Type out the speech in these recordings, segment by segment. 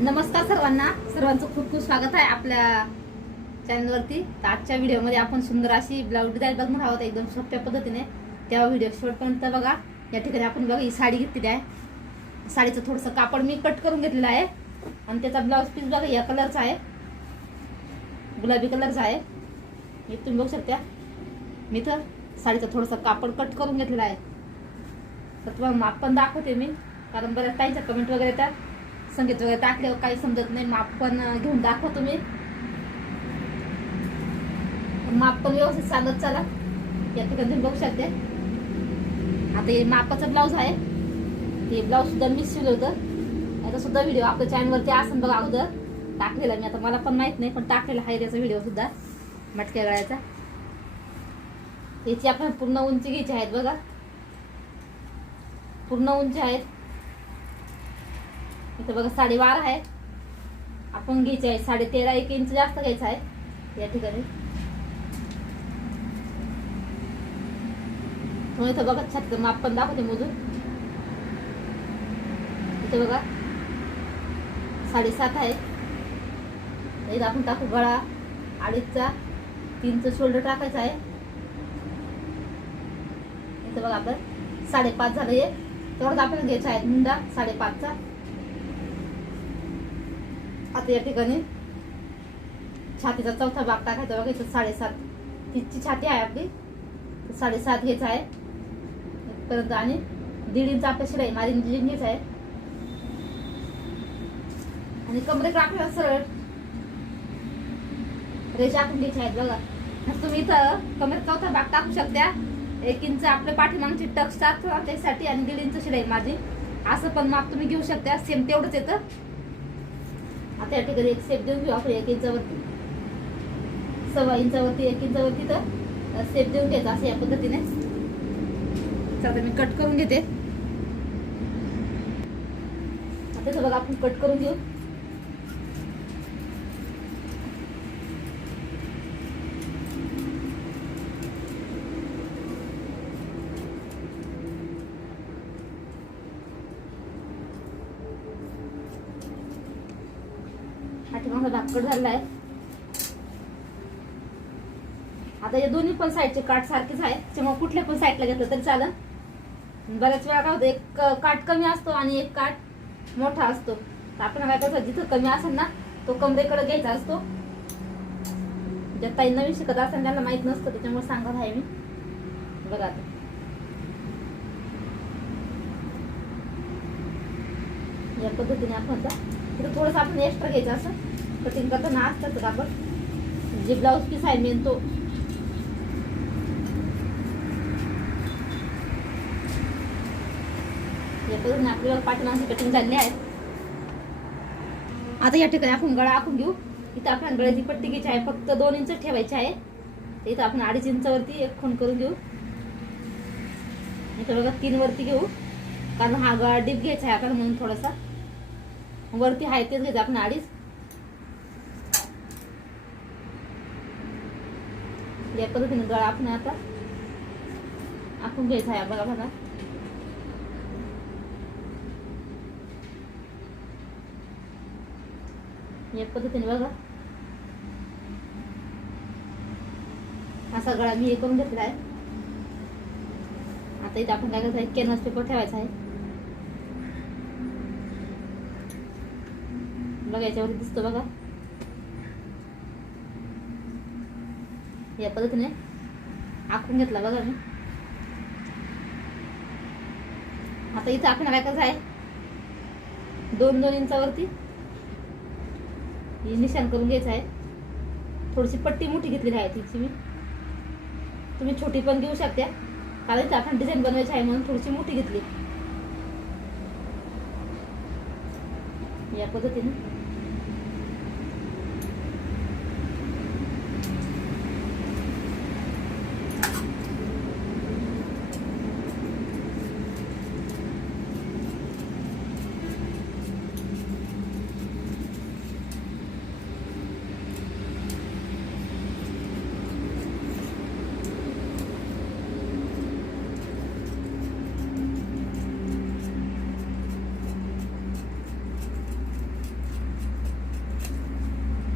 नमस्कार सर्वांचं खूप खूप स्वागत आहे आपल्या चॅनलवरती। तर आजच्या व्हिडिओमध्ये आपण सुंदर अशी ब्लाऊज डिझाईन बघणार आहोत एकदम सोप्या पद्धतीने। तेव्हा व्हिडिओ शेवटपर्यंत बघा। या ठिकाणी आपण बघा ही साडी घेतलेली आहे। साडीचं थोडंसं कापड मी कट करून घेतलेलं आहे आणि त्याचा ब्लाऊज पीस बघा या कलरचा आहे, गुलाबी कलरचा आहे। हे तुम्ही बघू शकता। मी तर साडीचं थोडंसं कापड कट करून घेतलेलं आहे। तर तुम्हाला माप पण दाखवते मी, कारण बऱ्याच ताईंच्या कमेंट वगैरे येतात संगीत वगैरे टाकल्यावर काही समजत नाही। माप पण घेऊन दाखवतो मी, माप पण व्यवस्थित सांगत चला। या ठिकाणी तुम्ही बघू शकते। आता हे मापाचं ब्लाऊज आहे। हे ब्लाऊज सुद्धा मी शिवलं होतं। याचा सुद्धा व्हिडिओ आपल्या चॅनलवरती असेल बघा, अगोदर टाकलेला मी। आता मला पण माहित नाही पण टाकलेला आहे त्याचा व्हिडिओ सुद्धा मटक्या गळ्याचा। याची आपण पूर्ण उंची घ्यायची आहेत बघा, पूर्ण उंची आहेत। इथं बघा 12.5 आहे, आपण घ्यायचे आहे 13.5 1 इंच जास्त घ्यायचं आहे या ठिकाणी। इथं बघा छातीचं माप पण दाखवते मोजून। इथं बघा 7.5 आहे। इथं आपण टाकू गळा 2.5चा, 3चं शोल्डर टाकायचं आहे। इथं बघा आपण 5.5 झालं हे, तेवढंच आपल्याला घ्यायचं आहे मुंडा 5.5चा। आता या ठिकाणी छातीचा चौथा भाग टाकायचा बघा। इथं 7.5 तिची छाती आहे आपली, 7.5 घ्यायचा आहे इथपर्यंत आणि 1.5 इंच आपल्या शिलाई मार्जिन घ्यायचं आहे। आणि कमरेकडे आपल्याला सरळ रेषा आखून घ्यायची आहेत बघा। तुम्ही इथं कमरेत चौथा भाग टाकू शकता। 1 इंच आपल्या पाठीमागची टक्स त्यासाठी आणि 1.5 इंच शिलाई मार्जिन असं पण माप तुम्ही घेऊ शकता। सेम तेवढंच येतं। आता या ठिकाणी एक सेप देऊन घेऊ आपण 1 इंचावरती, 1.25 इंचावरती, 1 इंचावरती तर सेप देऊन घ्यायचा असं या पद्धतीने। चला मी कट करून घेते। आता बघा आपण कट करून घेऊ। माझा भाग कट झालेला आहे। आता या दोन्ही पण साईडचे काठ सारखेच आहेत, त्यामुळे कुठल्या पण साईडला घेतलं तरी चालेल। बऱ्याच वेळा काय होतं, एक काठ कमी असतो आणि एक काठ मोठा असतो। तर आपण काय करायचं, जिथं कमी असेल ना तो कमरेकडे घ्यायचा असतो। ज्या ताई नवीन शिकत असेल त्यांना माहित नसतं, त्याच्यामुळे सांगत आहे मी। बघा आता या पद्धतीने आपण आता तिथं थोडंसं आपण एक्स्ट्रा घ्यायचं असं कटिंग करताना असतात आपण जे ब्लाऊज पीस आहे मेन तो। या पद्धतीने आपल्याला पाठीमागची कटिंग झालेली आहे। आता या ठिकाणी आपण गळा आखून घेऊ। इथं आपण गळ्याची पट्टी घ्यायची आहे, फक्त 2 इंच ठेवायची आहे। इथं आपण 2.5 इंचावरती एक खूण करून घेऊ। इथं बघा 3 वरती घेऊ, कारण हा गळा डीप घ्यायचा आहे आपण, म्हणून थोडासा वरती आहे तेच घ्यायचं आपण 2.5। या पद्धतीने गळा आपण आता आखून घ्यायचा आहे बघा। बघा या पद्धतीने बघा असा गळा मी हे करून घेतला आहे। आता इथे आपण काय करायचं आहे, कॅनव्हास पेपर ठेवायचा आहे बघा। याच्यावरती दिसतो बघा, या पद्धतीने आखून घेतला बघा मी। आता इथं आपण काय करायचं आहे, 2-2 इंचावरती निशाण करून घ्यायचं आहे। थोडीशी पट्टी मोठी घेतलेली आहे तिची मी, तुम्ही छोटी पण घेऊ शकता, कारण इथं आपण डिझाईन बनवायची आहे म्हणून थोडीशी मोठी घेतली या पद्धतीने।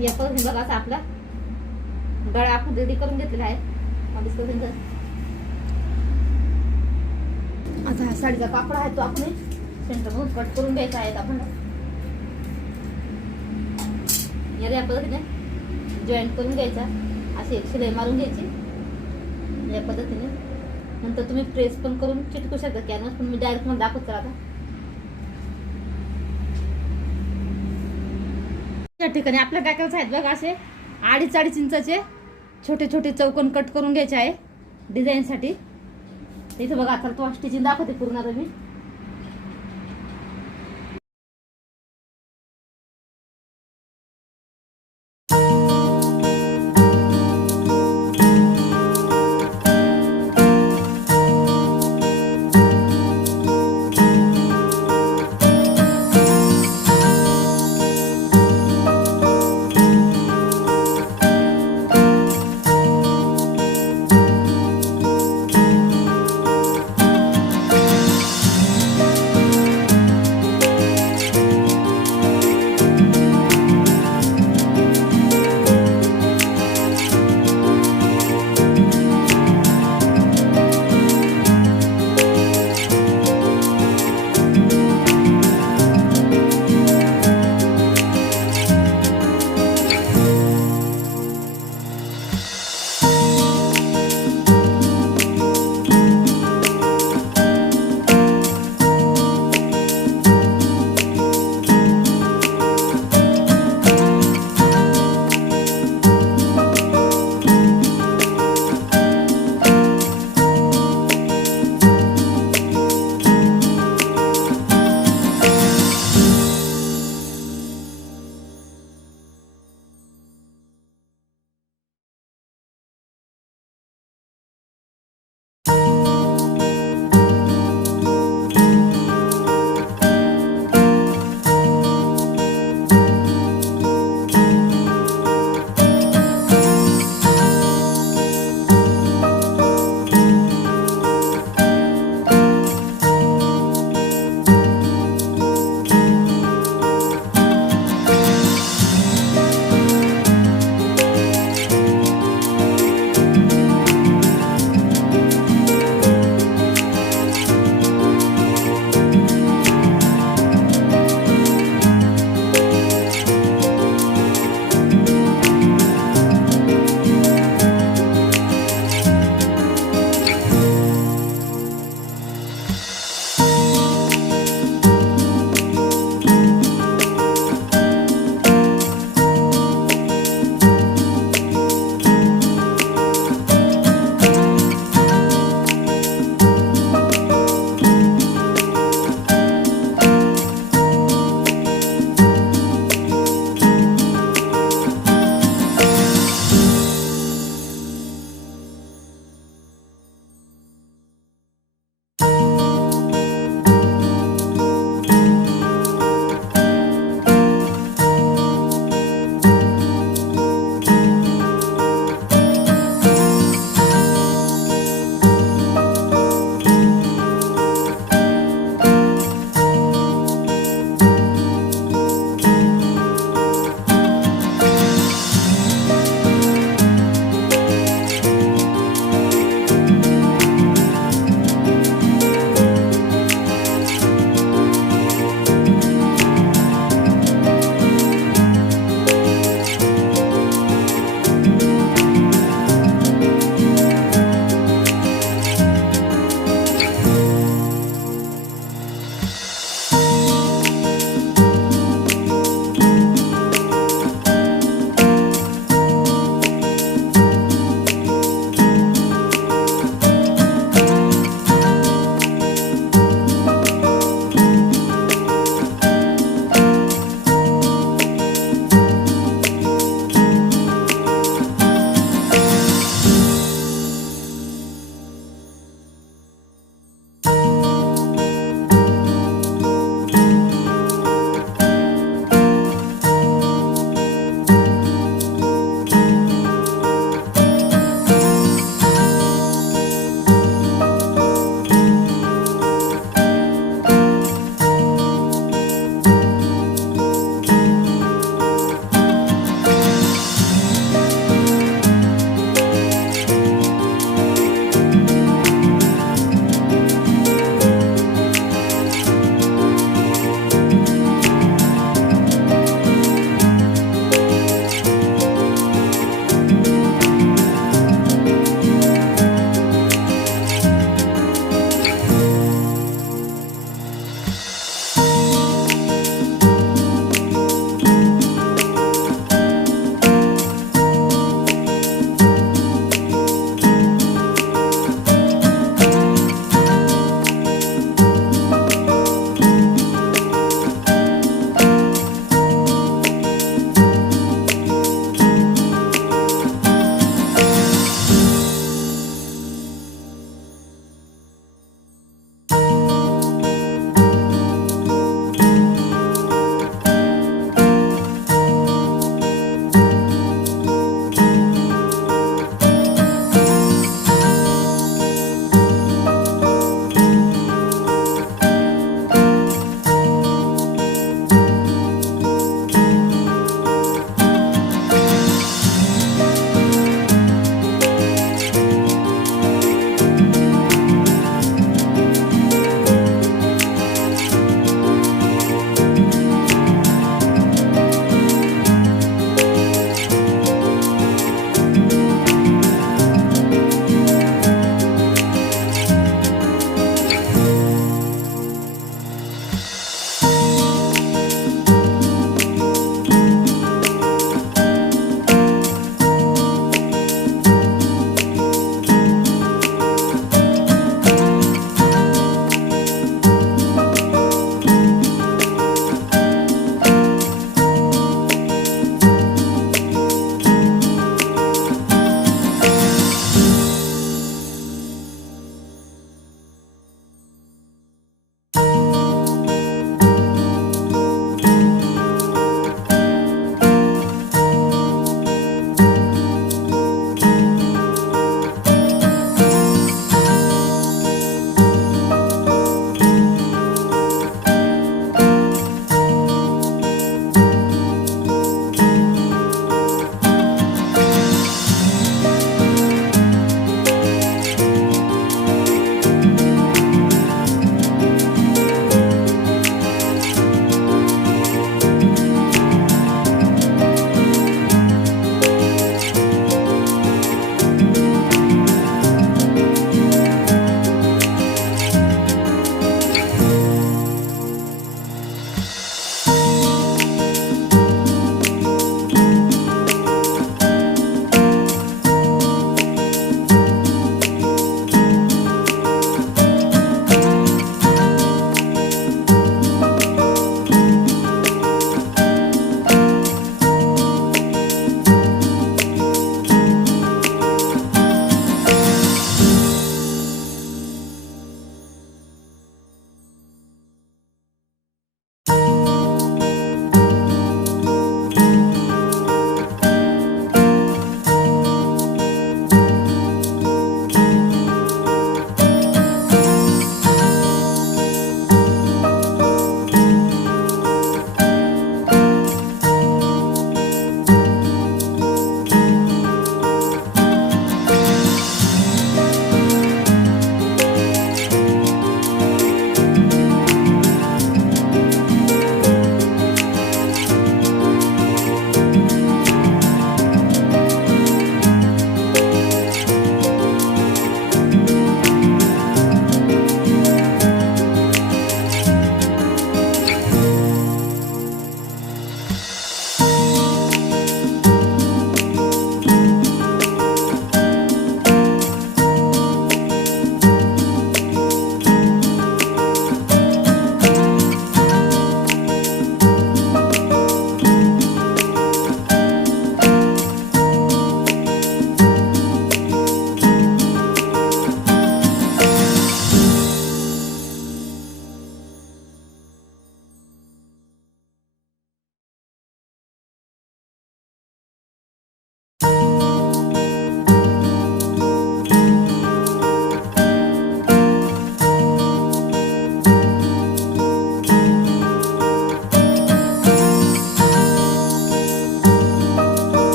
या पद्धतीने बघा असा आपला गळा आपण रेडी करून घेतलेला आहे. आता हा साडीचा कापड आहे तो आपण सेंटर मधून कट करून घ्यायचा आहे. आपण याला या पद्धतीने जॉईंट करून घ्यायचा. अशी एक शिलाई मारून घ्यायची या पद्धतीने. नंतर तुम्ही प्रेस पण करून चिटकू शकता कॅनव्हास, पण मी डायरेक्ट मला दाखवतो आता. या ठिकाणी आपल्या काय करायचं आहेत बघा, असे 2.5 इंचाचे छोटे छोटे चौकोन कट करून घ्यायचे आहे डिझाईनसाठी. इथं बघा आता तो स्टिचिंग दाखवते पूर्ण आता मी.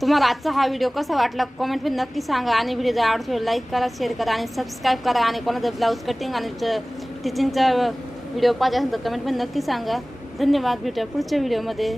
तुम्हाला आजचा हा व्हिडिओ कसा वाटला कमेंटमध्ये नक्की सांगा आणि व्हिडिओ जर आवडला लाईक करा, शेअर करा आणि सबस्क्राईब करा. आणि कोणाचा ब्लाऊज कटिंग आणि टिचिंगचा व्हिडिओ पाहिजे असेल तर कमेंटमध्ये नक्की सांगा. धन्यवाद. भेटूया पुढच्या व्हिडिओमध्ये.